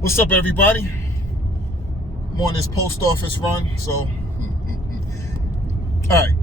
What's up, everybody? I'm on this post office run, so all right.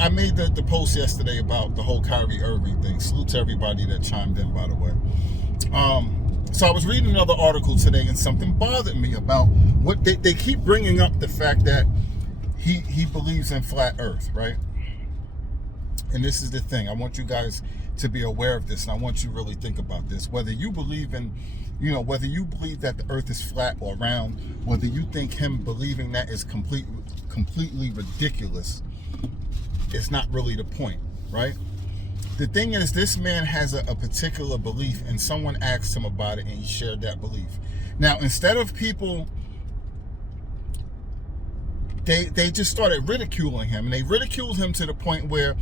I made the post yesterday about the whole Kyrie Irving thing. Salute to everybody that chimed in, by the way. So I was reading another article today, and something bothered me about what they keep bringing up, the fact that he believes in flat Earth, right? And this is the thing. I want you guys to be aware of this, and I want you to really think about this. Whether you believe in, whether you believe that the Earth is flat or round, whether you think him believing that is completely ridiculous, it's not really the point, right? The thing is, this man has a particular belief, and someone asked him about it, and he shared that belief. Now, instead of people, they just started ridiculing him, and they ridiculed him to the point where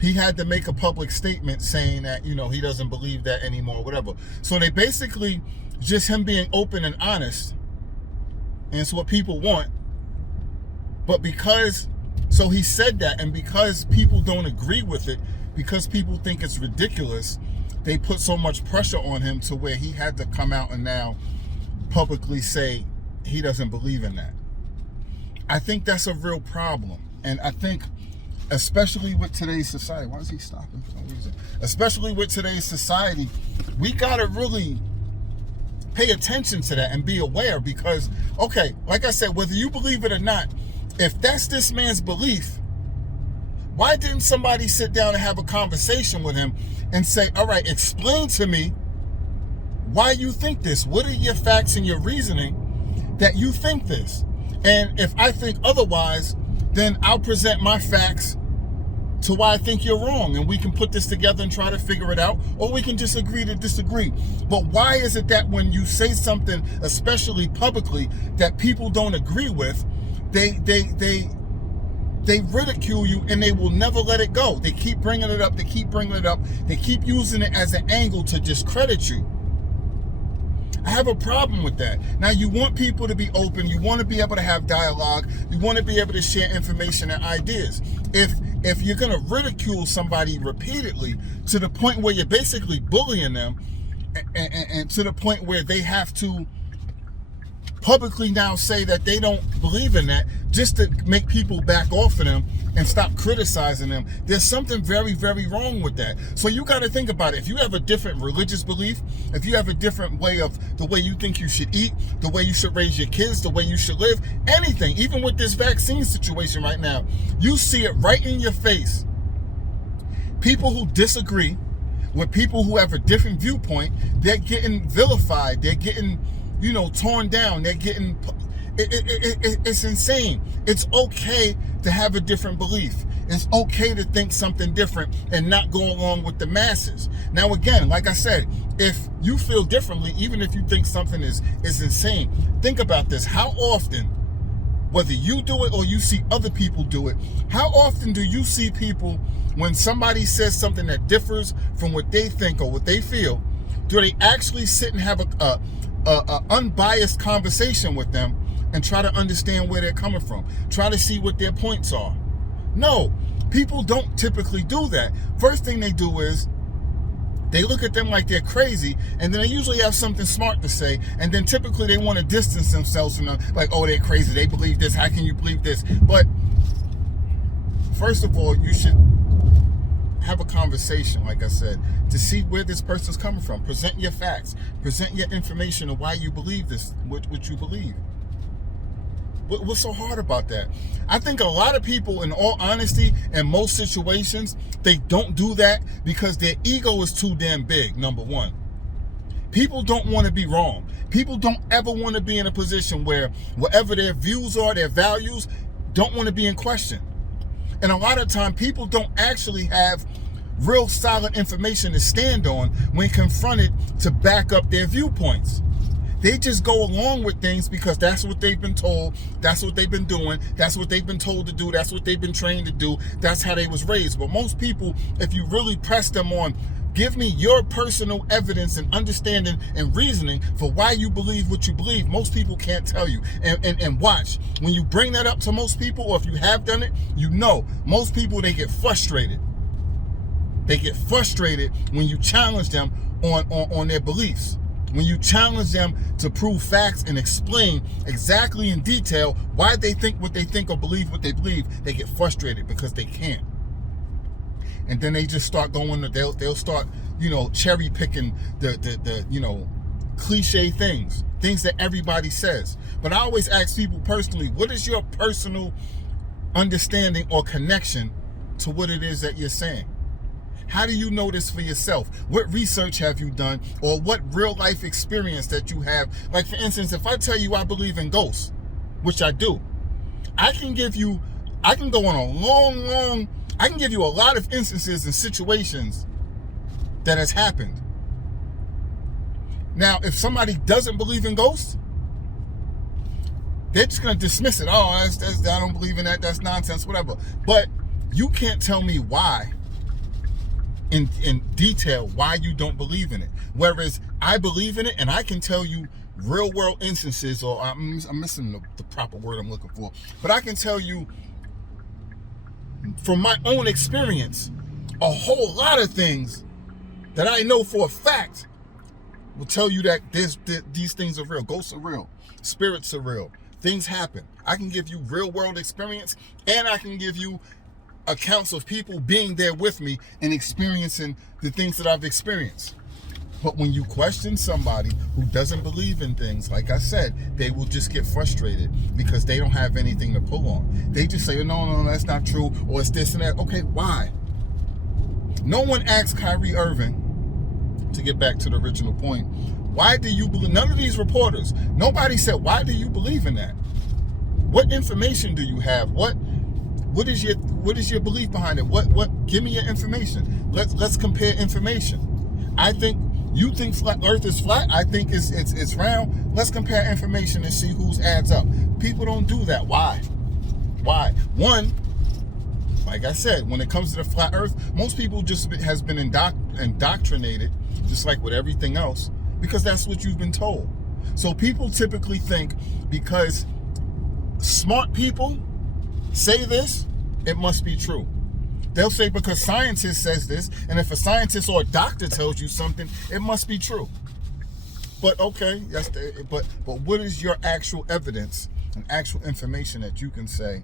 he had to make a public statement saying that, he doesn't believe that anymore, whatever. So they basically, just him being open and honest, and it's what people want. But so he said that, and because people don't agree with it, because people think it's ridiculous, they put so much pressure on him to where he had to come out and now publicly say he doesn't believe in that. I think that's a real problem. And I think, especially with today's society, why is he stopping for no reason? Especially with today's society, we gotta really pay attention to that and be aware, because, okay, like I said, whether you believe it or not, if that's this man's belief, why didn't somebody sit down and have a conversation with him and say, all right, explain to me why you think this? What are your facts and your reasoning that you think this? And if I think otherwise, then I'll present my facts to why I think you're wrong, and we can put this together and try to figure it out, or we can just agree to disagree. But why is it that when you say something, especially publicly, that people don't agree with, they ridicule you, and they will never let it go? They keep bringing it up, they keep bringing it up, they keep using it as an angle to discredit you. I have a problem with that. Now, you want people to be open, you want to be able to have dialogue, you want to be able to share information and ideas. If you're going to ridicule somebody repeatedly to the point where you're basically bullying them, and to the point where they have to publicly now say that they don't believe in that, just to make people back off of them and stop criticizing them, there's something very, very wrong with that. So you got to think about it. If you have a different religious belief, if you have a different way of the way you think you should eat, the way you should raise your kids, the way you should live, anything, even with this vaccine situation right now, you see it right in your face. People who disagree with people who have a different viewpoint, they're getting vilified, they're getting torn down, they're getting, it's insane. It's okay to have a different belief. It's okay to think something different and not go along with the masses. Now, again, like I said, if you feel differently, even if you think something is insane, think about this. How often, whether you do it or you see other people do it, how often do you see people, when somebody says something that differs from what they think or what they feel, do they actually sit and have a unbiased conversation with them and try to understand where they're coming from, try to see what their points are? No, people don't typically do that. First thing they do is they look at them like they're crazy, and then they usually have something smart to say, and then typically they want to distance themselves from them, like, oh, they're crazy, they believe this, how can you believe this? But first of all, you should have a conversation, like I said, to see where this person's coming from. Present your facts, present your information of why you believe this, what you believe. What's so hard about that? I think a lot of people, in all honesty, in most situations, they don't do that because their ego is too damn big, number one. People don't want to be wrong. People don't ever want to be in a position where whatever their views are, their values, don't want to be in question. And a lot of time, people don't actually have real solid information to stand on when confronted to back up their viewpoints. They just go along with things because that's what they've been told, that's what they've been doing, that's what they've been told to do, that's what they've been trained to do, that's how they was raised. But most people, if you really press them on, give me your personal evidence and understanding and reasoning for why you believe what you believe, most people can't tell you. And watch, when you bring that up to most people, or if you have done it, most people, they get frustrated. They get frustrated when you challenge them on their beliefs. When you challenge them to prove facts and explain exactly in detail why they think what they think or believe what they believe, they get frustrated because they can't. And then they just start going, they'll start, cherry picking the cliche things that everybody says. But I always ask people personally, what is your personal understanding or connection to what it is that you're saying? How do you know this for yourself? What research have you done, or what real life experience that you have? Like, for instance, if I tell you I believe in ghosts, which I do, I can go on I can give you a lot of instances and situations that has happened. Now, if somebody doesn't believe in ghosts, they're just going to dismiss it. Oh, that's I don't believe in that. That's nonsense, whatever. But you can't tell me why, in detail, why you don't believe in it. Whereas I believe in it, and I can tell you real world instances, or I'm missing the proper word I'm looking for, but I can tell you from my own experience a whole lot of things that I know for a fact will tell you that these things are real. Ghosts are real. Spirits are real. Things happen. I can give you real world experience, and I can give you accounts of people being there with me and experiencing the things that I've experienced. But when you question somebody who doesn't believe in things, like I said, they will just get frustrated because they don't have anything to pull on. They just say, no, that's not true, or it's this and that. Okay, why? No one asked Kyrie Irving, to get back to the original point, why do you believe? None of these reporters, nobody said, why do you believe in that? What information do you have? What is your belief behind it? What give me your information. Let's compare information. I think you think Earth is flat. I think it's round. Let's compare information and see whose adds up. People don't do that. Why? One, like I said, when it comes to the flat Earth, most people just has been indoctrinated, just like with everything else, because that's what you've been told. So people typically think because smart people say this, it must be true. They'll say because scientist says this, and if a scientist or a doctor tells you something, it must be true. But okay, but what is your actual evidence and actual information that you can say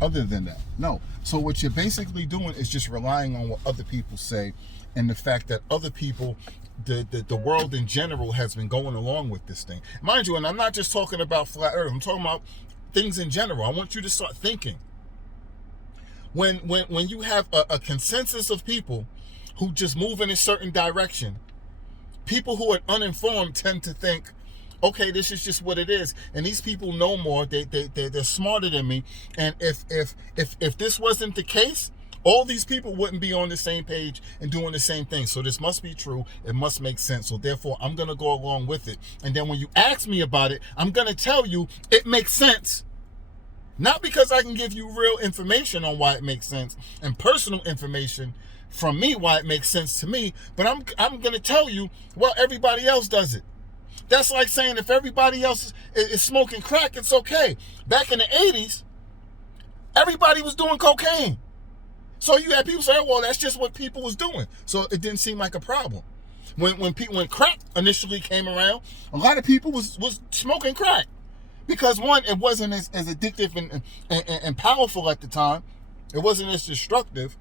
other than that? No. So what you're basically doing is just relying on what other people say, and the fact that other people, the world in general, has been going along with this thing. Mind you, and I'm not just talking about flat Earth, I'm talking about things in general. I want you to start thinking. When you have a consensus of people who just move in a certain direction, people who are uninformed tend to think, okay, this is just what it is, and these people know more. They're smarter than me, and if this wasn't the case, all these people wouldn't be on the same page and doing the same thing. So this must be true. It must make sense. So therefore, I'm gonna go along with it. And then when you ask me about it, I'm gonna tell you it makes sense. Not because I can give you real information on why it makes sense and personal information from me why it makes sense to me, but I'm going to tell you, well, everybody else does it. That's like saying if everybody else is smoking crack, it's okay. Back in the 80s, everybody was doing cocaine. So you had people say, oh, well, that's just what people was doing. So it didn't seem like a problem. When crack initially came around, a lot of people was smoking crack. Because one, it wasn't as addictive and powerful at the time. It wasn't as destructive.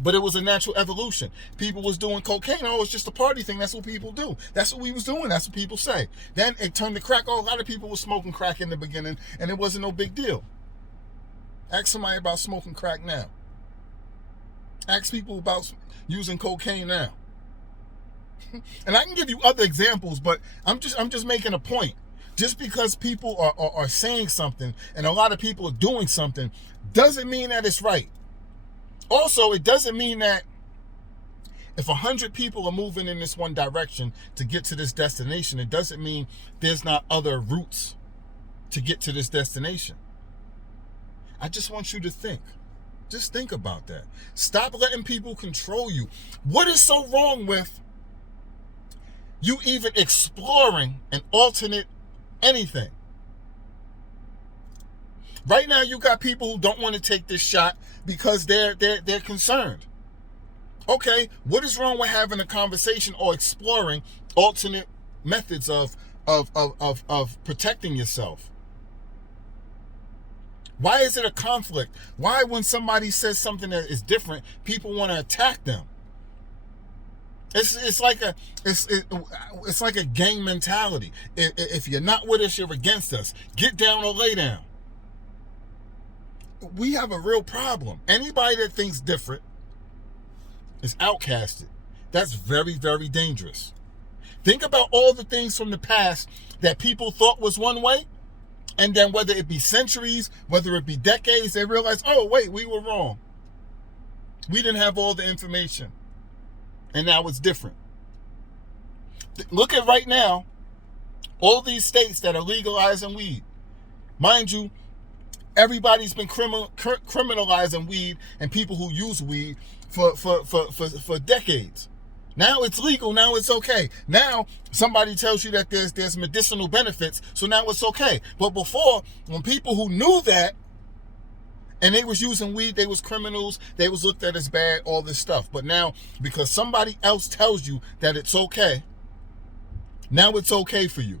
But it was a natural evolution. People was doing cocaine. Oh, it's just a party thing. That's what people do. That's what we was doing. That's what people say. Then it turned to crack. Oh, a lot of people were smoking crack in the beginning, and it wasn't no big deal. Ask somebody about smoking crack now. Ask people about using cocaine now. And I can give you other examples, but I'm just making a point. Just because people are saying something and a lot of people are doing something doesn't mean that it's right. Also, it doesn't mean that if 100 people are moving in this one direction to get to this destination, it doesn't mean there's not other routes to get to this destination. I just want you to think. Just think about that. Stop letting people control you. What is so wrong with you even exploring an alternate anything? Right now, you got people who don't want to take this shot because they're concerned. Okay, what is wrong with having a conversation or exploring alternate methods of protecting yourself. Why is it a conflict? Why, when somebody says something that is different, people want to attack them? It's like a gang mentality. If you're not with us, you're against us. Get down or lay down. We have a real problem. Anybody that thinks different is outcasted. That's very, very dangerous. Think about all the things from the past that people thought was one way, and then whether it be centuries, whether it be decades, they realize, oh, wait, we were wrong. We didn't have all the information. And now it's different. Look at right now, all these states that are legalizing weed. Mind you, everybody's been criminalizing weed and people who use weed for decades. Now it's legal. Now it's okay. Now somebody tells you that there's medicinal benefits, so now it's okay. But before, when people who knew that and they was using weed, they was criminals, they was looked at as bad, all this stuff. But now, because somebody else tells you that it's okay, now it's okay for you.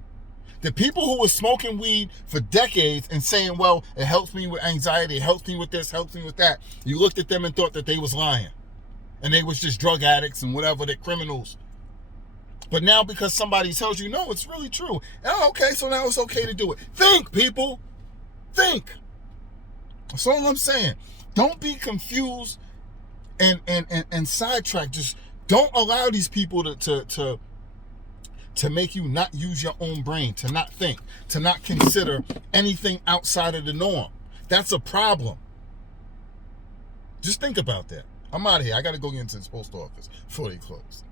The people who were smoking weed for decades and saying, well, it helps me with anxiety, it helps me with this, helps me with that, you looked at them and thought that they was lying. And they was just drug addicts and whatever, they're criminals. But now because somebody tells you, no, it's really true. Oh, okay, so now it's okay to do it. Think, people. Think. That's all I'm saying. Don't be confused and sidetracked. Just don't allow these people to make you not use your own brain, to not think, to not consider anything outside of the norm. That's a problem. Just think about that. I'm out of here. I got to go get into this post office before they close.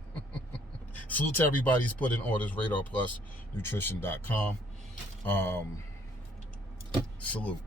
Salute to everybody who's put in orders. RadarPlusNutrition.com. Salute.